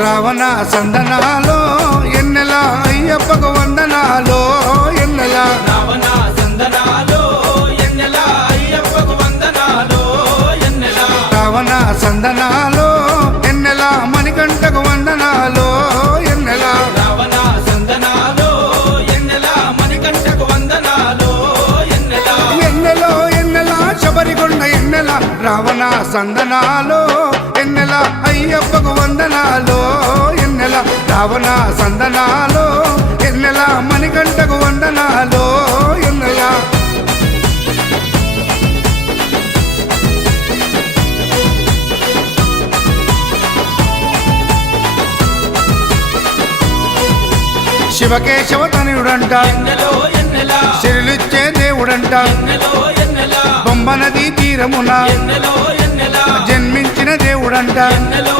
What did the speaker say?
రావణ సందనాలో ఎన్నెల అయ్యప్పకు వందనాలో ఎన్నెల రావణ సందనాలో ఎన్నెల అయ్యప్పకు వందనాలో ఎన్నెల రావణ సందనాలో ఎన్నెల మణికంఠకు వందనాలో ఎన్నెల రావణ సందనాలో ఎన్నెల మణికంఠకు వందనాలో ఎన్నెల ఎన్నెలో ఎన్నెల శబరికొండ ఎన్నెల రావణ సందనాలో ఎన్నెల అయ్యప్పకు వందనాలో ఎన్నెల రావణ సందనాలో ఎన్నెల మణికంఠకు వందనాలో ఎన్నెల శివకేశవ తనయుడంట ఎన్నెలో ఎన్నెల శిరులిచ్చే దేవుడంట ఎన్నెలో ఎన్నెల బొమ్మ నదీ తీరమున ఎన్నెలో ఎన్నెల జన్మించిన దేవుడంట ఎన్నెలో